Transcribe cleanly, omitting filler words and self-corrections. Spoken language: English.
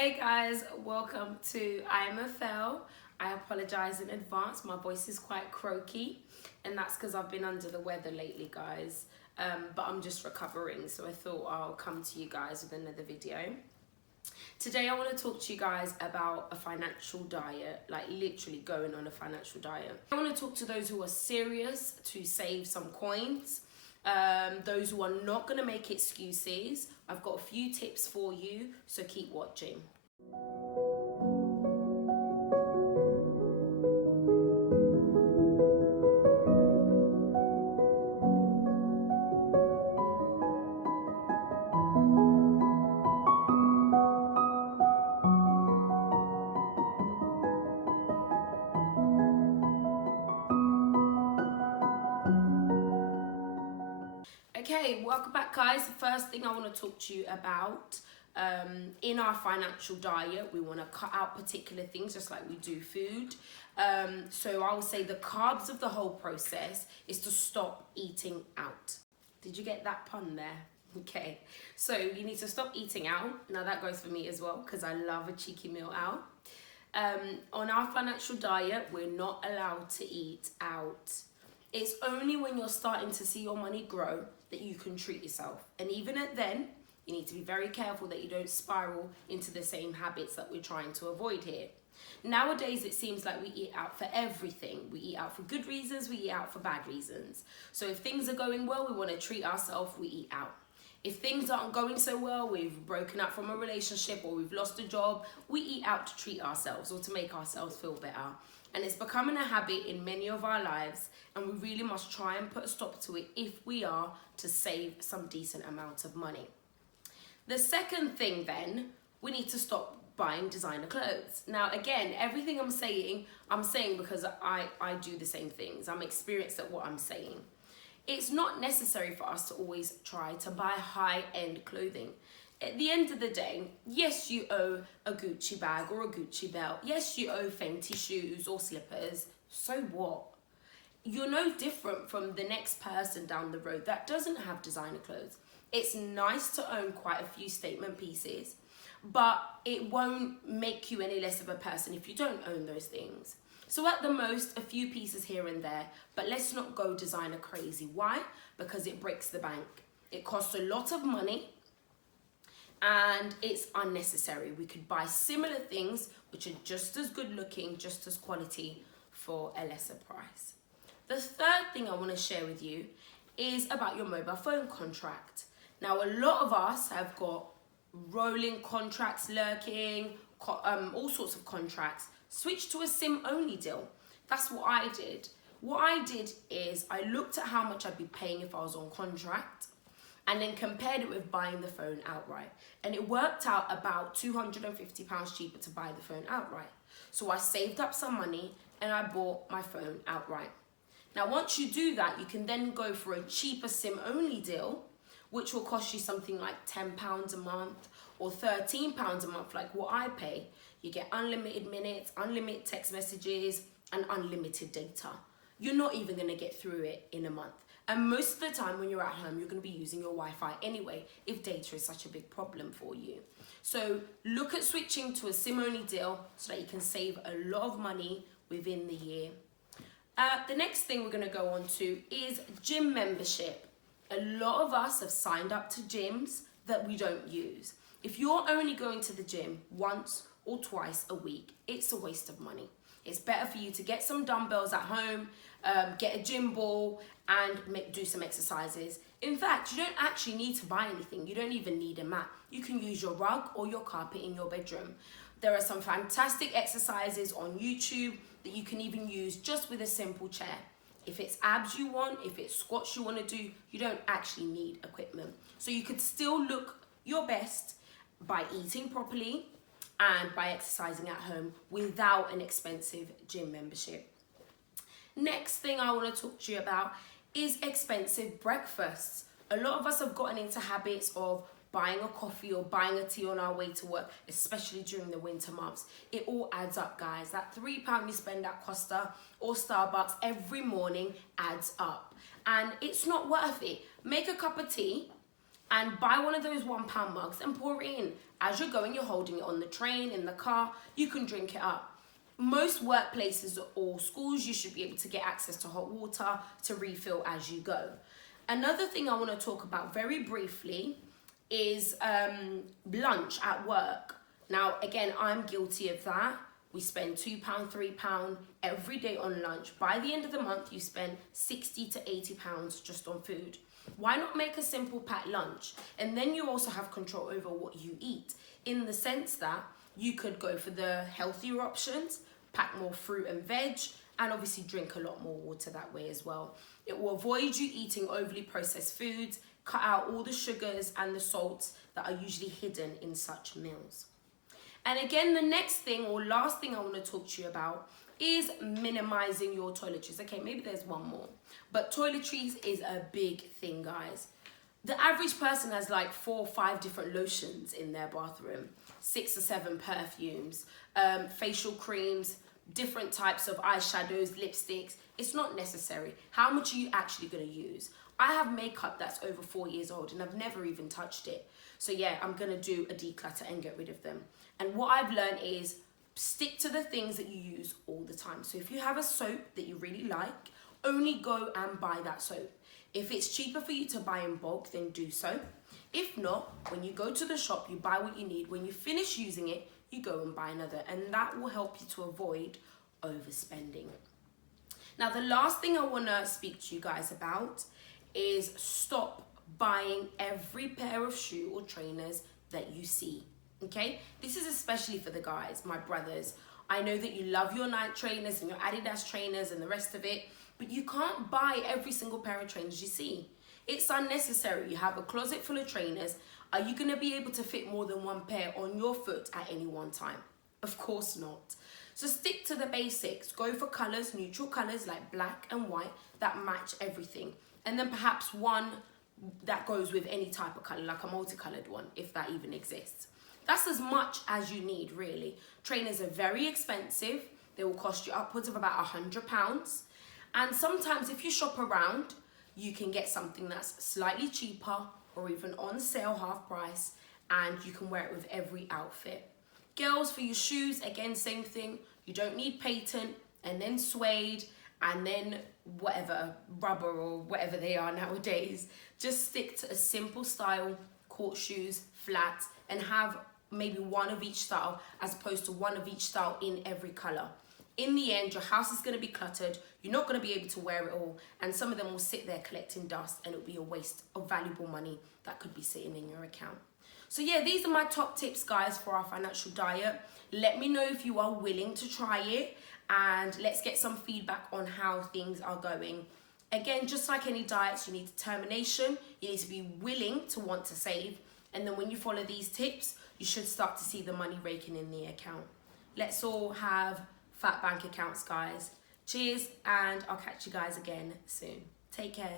Hey guys, welcome to IMFL. I apologize in advance, my voice is quite croaky and that's because I've been under the weather lately, guys. But I'm just recovering, so I thought I'll come to you guys with another video. Today I want to talk to you guys about a financial diet, like literally going on a financial diet. I want to talk to those who are serious to save some coins, those who are not going to make excuses. I've got a few tips for you, so keep watching. Okay, welcome back guys. The first thing I want to talk to you about, in our financial diet, we want to cut out particular things just like we do food. So I will say the carbs of the whole process is to stop eating out. Did you get that pun there? Okay, so you need to stop eating out. Now that goes for me as well because I love a cheeky meal out. On our financial diet, we're not allowed to eat out. It's only when you're starting to see your money grow that you can treat yourself. And even at then, you need to be very careful that you don't spiral into the same habits that we're trying to avoid here. Nowadays, it seems like we eat out for everything. We eat out for good reasons, we eat out for bad reasons. So if things are going well, we want to treat ourselves, we eat out. If things aren't going so well, we've broken up from a relationship or we've lost a job, we eat out to treat ourselves or to make ourselves feel better. And it's becoming a habit in many of our lives, and we really must try and put a stop to it if we are to save some decent amount of money. The second thing then, we need to stop buying designer clothes. Now again, everything I'm saying because I do the same things. I'm experienced at what I'm saying. It's not necessary for us to always try to buy high-end clothing. At the end of the day, yes, you owe a Gucci bag or a Gucci belt. Yes, you owe Fenty shoes or slippers. So what? You're no different from the next person down the road that doesn't have designer clothes. It's nice to own quite a few statement pieces, but it won't make you any less of a person if you don't own those things. So at the most, a few pieces here and there, but let's not go designer crazy. Why? Because it breaks the bank. It costs a lot of money and it's unnecessary. We could buy similar things which are just as good looking, just as quality for a lesser price. The third thing I want to share with you is about your mobile phone contract. Now, a lot of us have got rolling contracts lurking, all sorts of contracts. Switch to a SIM-only deal. That's what I did. What I did is I looked at how much I'd be paying if I was on contract and then compared it with buying the phone outright. And it worked out about £250 cheaper to buy the phone outright. So I saved up some money and I bought my phone outright. Now, once you do that, you can then go for a cheaper SIM-only deal, which will cost you something like £10 a month or £13 a month, like what I pay. You get unlimited minutes, unlimited text messages, and unlimited data. You're not even going to get through it in a month. And most of the time when you're at home, you're going to be using your Wi-Fi anyway, if data is such a big problem for you. So look at switching to a SIM-only deal so that you can save a lot of money within the year. The next thing we're going to go on to is gym membership. A lot of us have signed up to gyms that we don't use. If you're only going to the gym once or twice a week, it's a waste of money. It's better for you to get some dumbbells at home, get a gym ball and do some exercises. In fact, you don't actually need to buy anything. You don't even need a mat. You can use your rug or your carpet in your bedroom. There are some fantastic exercises on YouTube that you can even use just with a simple chair. If it's abs you want, if it's squats you want to do, you don't actually need equipment. So you could still look your best by eating properly and by exercising at home without an expensive gym membership. Next thing I want to talk to you about is expensive breakfasts. A lot of us have gotten into habits of buying a coffee or buying a tea on our way to work, especially during the winter months. It all adds up, guys. That £3 you spend at Costa or Starbucks every morning adds up. And it's not worth it. Make a cup of tea, and buy one of those £1 mugs and pour it in. As you're going, you're holding it on the train, in the car, you can drink it up. Most workplaces or schools, you should be able to get access to hot water to refill as you go. Another thing I want to talk about very briefly is lunch at work. Now, again, I'm guilty of that. We spend £2, £3 every day on lunch. By the end of the month, you spend £60 to £80 just on food. Why not make a simple packed lunch? And then you also have control over what you eat, in the sense that you could go for the healthier options, pack more fruit and veg, and obviously drink a lot more water that way as well. It will avoid you eating overly processed foods, cut out all the sugars and the salts that are usually hidden in such meals. And again, the next thing or last thing I want to talk to you about is minimizing your toiletries. Okay, maybe there's one more, but toiletries is a big thing, guys. The average person has like 4 or 5 different lotions in their bathroom, 6 or 7 perfumes, facial creams, different types of eyeshadows, lipsticks. It's not necessary. How much are you actually going to use? I have makeup that's over 4 years old and I've never even touched it. So yeah, I'm going to do a declutter and get rid of them. And what I've learned is stick to the things that you use all the time. So if you have a soap that you really like, only go and buy that soap. If it's cheaper for you to buy in bulk, then do so. If not, when you go to the shop, you buy what you need. When you finish using it, you go and buy another. And that will help you to avoid overspending. Now, the last thing I want to speak to you guys about is stop buying every pair of shoe or trainers that you see. Okay, this is especially for the guys, my brothers. I know that you love your Nike trainers and your Adidas trainers and the rest of it, but you can't buy every single pair of trainers you see. It's unnecessary. You have a closet full of trainers. Are you going to be able to fit more than one pair on your foot at any one time? Of course not. So stick to the basics. Go for colors, neutral colors like black and white that match everything. And then perhaps one that goes with any type of color, like a multicolored one, if that even exists. That's as much as you need, really. Trainers are very expensive. They will cost you upwards of about £100. And sometimes if you shop around, you can get something that's slightly cheaper or even on sale, half price, and you can wear it with every outfit. Girls, for your shoes, again, same thing. You don't need patent and then suede and then whatever, rubber or whatever they are nowadays. Just stick to a simple style, court shoes, flats, and have maybe one of each style as opposed to one of each style in every color. In the end, your house is going to be cluttered. You're not going to be able to wear it all. And some of them will sit there collecting dust and it'll be a waste of valuable money that could be sitting in your account. So yeah, these are my top tips, guys, for our financial diet. Let me know if you are willing to try it and let's get some feedback on how things are going. Again, just like any diets, you need determination. You need to be willing to want to save. And then when you follow these tips, you should start to see the money raking in the account. Let's all have fat bank accounts, guys. Cheers, and I'll catch you guys again soon. Take care.